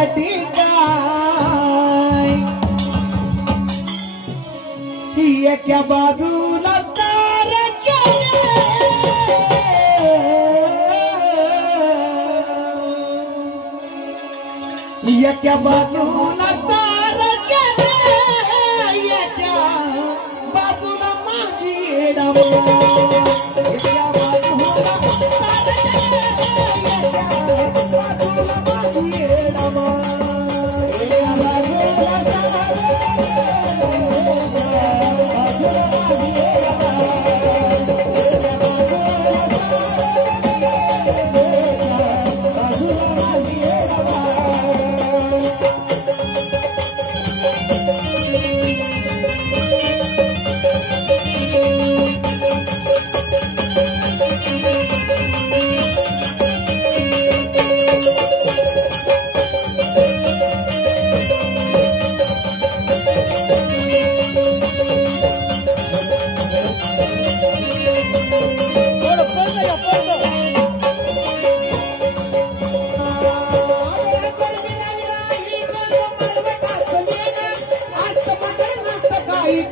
साठी काय एका बाजूला सारं जग एका बाजूला सारं जग एका बाजूला माझी येडावा एका बाजूला सारं जग एका बाजूला माझी येडावा एका बाजूला सारं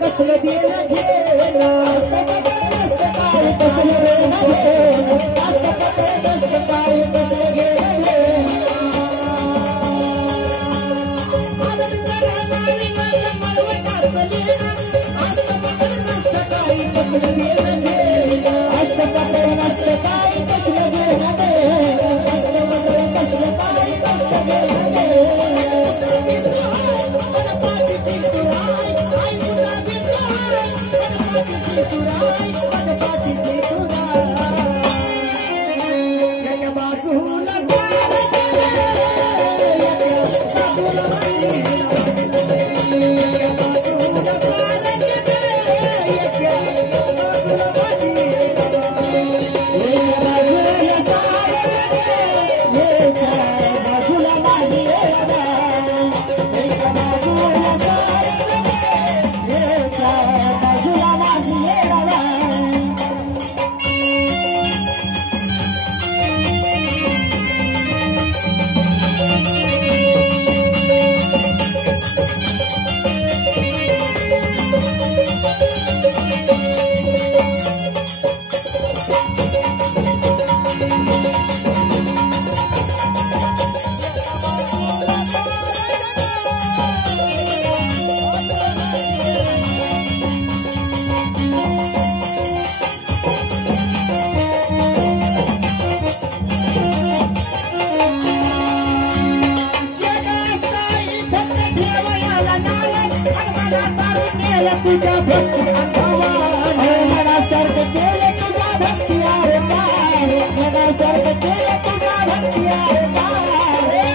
कसलं देणं घेणं कसलं काय कसलं देणं घेणं कसलं काय कसलं घेणं तुझ्या भक्ती मनासारखं केलं तुझ्या भक्ती अरे पारे मनासारखं केलं तुझ्या भक्ती अरे पारे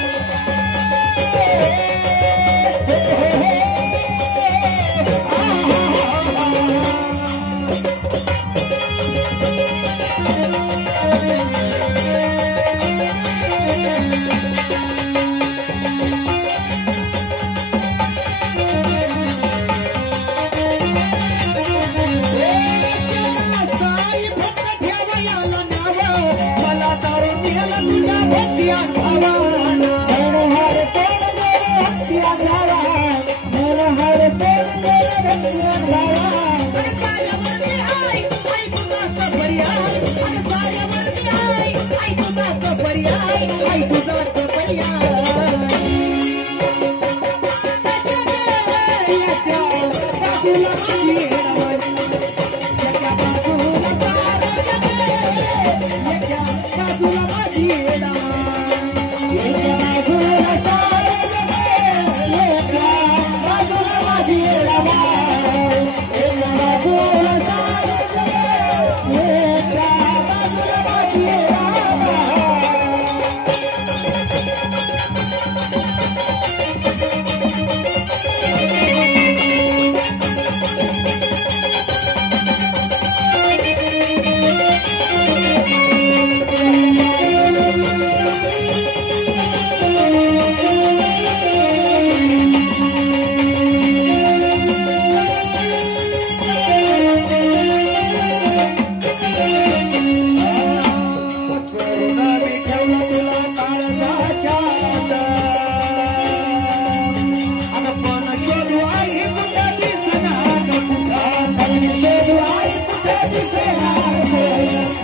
दिसेनार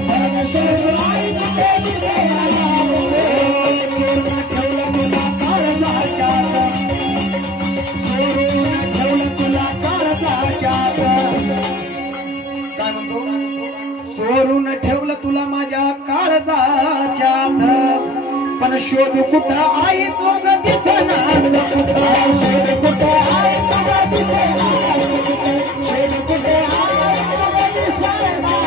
पण सोडून आई कुठे दिसेनार चोरून ठेवलं तुला काळजाच्यात चोरून ठेवलं तुला काळजाच्यात काय म्हणतो चोरून ठेवलं तुला माझ्या काळजाच्यात पण शोध कुठं आई तो ग दिसेनार शोध कुठं आई तो ग दिसेनार शोध कुठे आई तो ग दिसेनार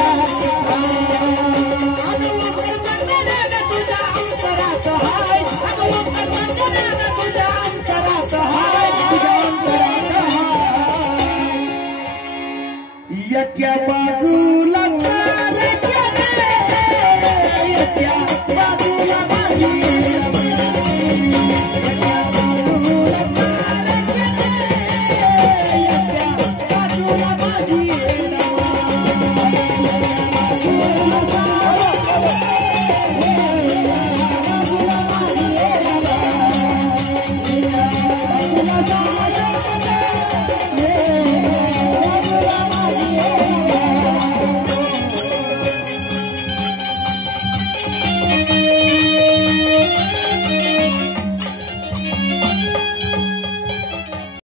अगं जंगले ग तुझ्या अंतरात हाय अगं जंगले ग तुझ्या अंतरात हाय तुझ्या अंतरात हाय एका बाजूला